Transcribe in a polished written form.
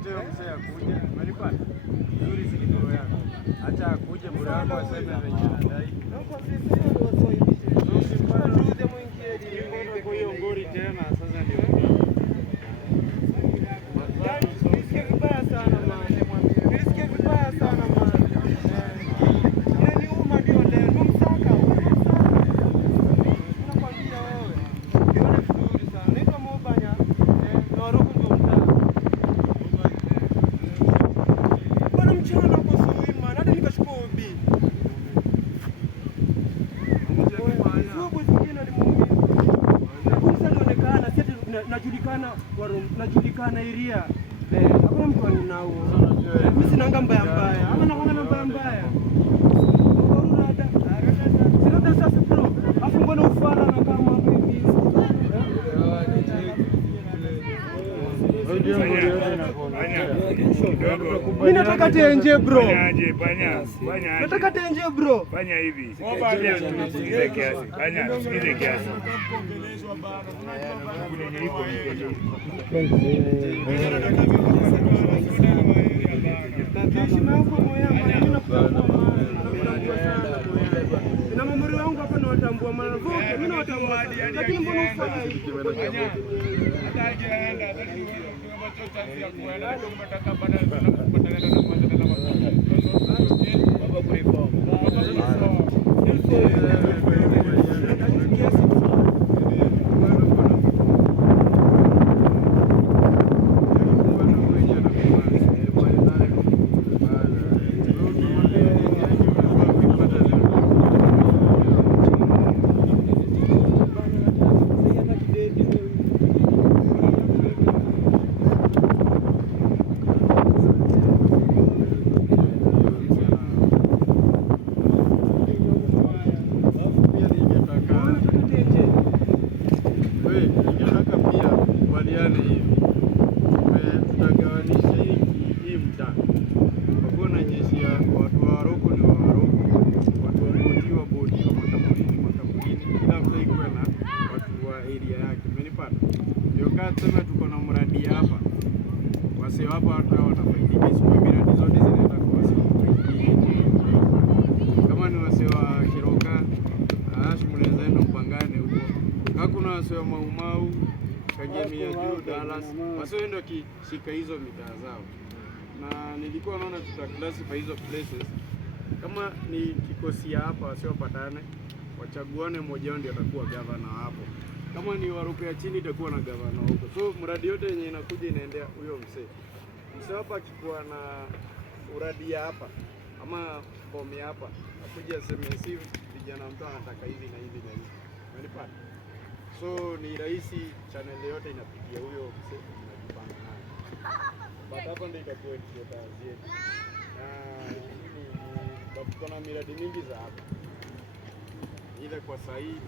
Acha mzee akuje. Umenipata? Nzuri zilikuwa yako. Acha akuje bure yako aseme venye anadai. Usipande mwingie kwa hiyo ngori tena sasa ndio. Nisikie vibaya sana man. Nisikie vibaya sana man. Yaani uma ndio leo msaka. Unakwambia wewe. Ndio vizuri sana. Niko Mobanya. Na Waroko ndio mtaa. Bwana mchana kwa sui man. Hata nikachukua ubi. Najulikana iria. Hakuna mtu aninao. Mimi sina ngamba mbaya. Ama naona namba mbaya. Sina sasa bro. Afu mbona ufala na kama hapo hivi. Mimi nataka tenje bro. Nataka tenje bro. Fanya hivi. Sikize kiasi. Fanya sikize kiasi. Na mamuri wangu hapa na watambua mara zote. Mimi nawatambua. Lakini mbona ufala hivi? Tuseme tuko na mradi hapa. Wase hapa hata wanafaidika isipo miradi zote zinaenda kwa wase. Kama ni wase wa Kiroka, mnaweza enda mpangane huko. Kama kuna wase wa Maumau, Kagemi ya juu, Dallas, wase ndio kishika hizo mitaa zao. Na nilikuwa naona tutaclassify hizo places. Kama ni kikosi hapa wase wapatane, wachaguane mmoja ndio atakuwa governor hapo. Kama ni Waroko ya chini itakuwa na gavana huko. So mradi yote yenye inakuja inaendea huyo msee. Msee hapa akikuwa na uradi hapa ama fomi hapa, akuja aseme si vijana mtu anataka hivi na hivi na hivi. Umenipata? So ni rahisi channel yote inapigia huyo msee tunajipanga naye. But hapa ndio itakuwa ndio kazi yetu. Na tuko na miradi mingi za hapa. Ile kwa sahihi